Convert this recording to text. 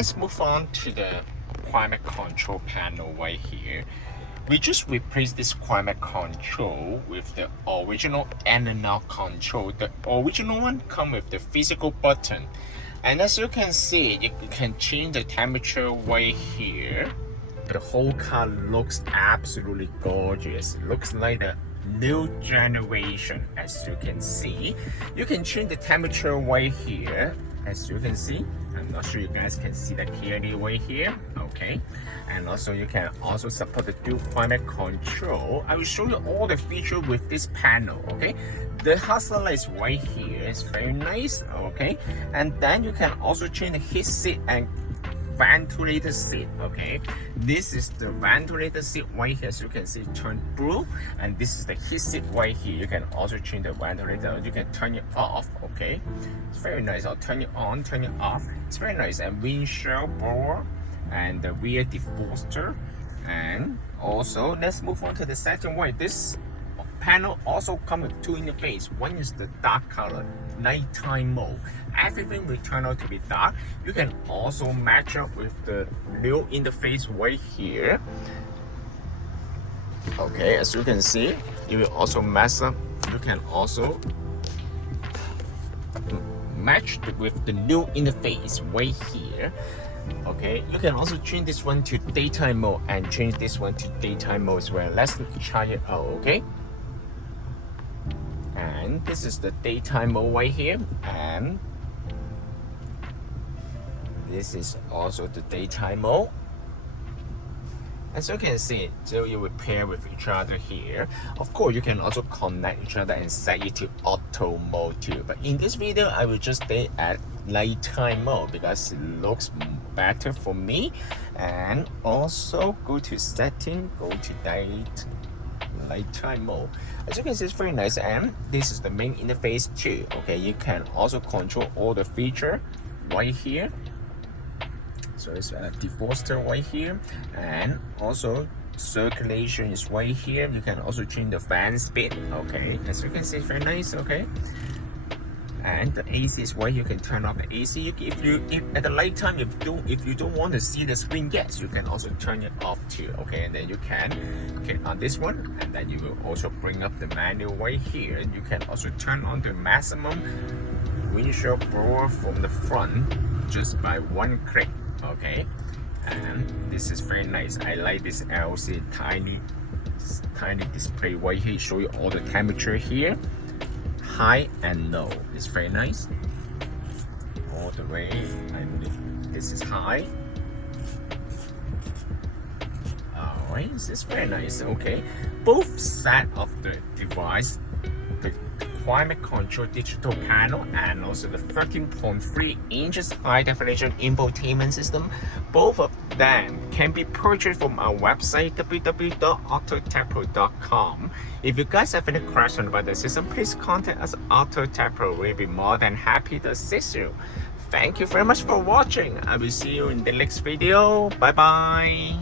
let's move on to the climate control panel right here. We just replaced this climate control with the original analog control. The original one comes with the physical button. And as you can see, you can change the temperature right here. The whole car looks absolutely gorgeous. It looks like a new generation, as you can see. You can change the temperature right here, as you can see. I'm not sure you guys can see that clearly right here. Okay, and also you can also support the dual climate control. I will show you all the features with this panel. Okay, the hustler is right here. It's very nice. Okay, and then you can also change the heat seat and ventilator seat. Okay, this is the ventilator seat right here, as you can see, turn blue, and this is the heat seat right here. You can also change the ventilator. You can turn it off. Okay, it's very nice. I'll turn it on, turn it off. It's very nice. And windshield blower and the rear defroster. And also let's move on to the second one. This panel also comes with two interfaces. One is the dark color, nighttime mode. Everything will turn out to be dark. You can also match up with the new interface right here. Okay, as you can see, it will also mess up. You can also match with the new interface right here. Okay, you can also change this one to daytime mode and change this one to daytime mode as well. Let's try it out. Okay, and this is the daytime mode right here, and this is also the daytime mode. As you can see, so you will pair with each other here. Of course, you can also connect each other and set it to auto mode too. But in this video, I will just stay at nighttime mode because it looks better for me. And also go to setting, go to nighttime mode. As you can see, it's very nice, and this is the main interface too. Okay, you can also control all the feature right here. So it's a defroster right here, and also circulation is right here. You can also change the fan speed. Okay, as you can see, it's very nice. Okay, and the AC is right. You can turn off the AC. If at the night time, if you don't want to see the screen gas, you can also turn it off too. Okay, and then you can click on this one, and then you will also bring up the manual right here. And you can also turn on the maximum windshield blower from the front just by one click. Okay, and this is very nice. I like this LCD tiny display right here. Show you all the temperature here, high and low. It's very nice all the way, and this is high. Alright, this is very nice. Okay, both side of the device, the climate control digital panel and also the 13.3 inches high definition infotainment system, both of them can be purchased from our website www.AutoTecPro.com. If you guys have any questions about the system, please contact us. AutoTecPro will be more than happy to assist you. Thank you very much for watching. I will see you in the next video. Bye bye.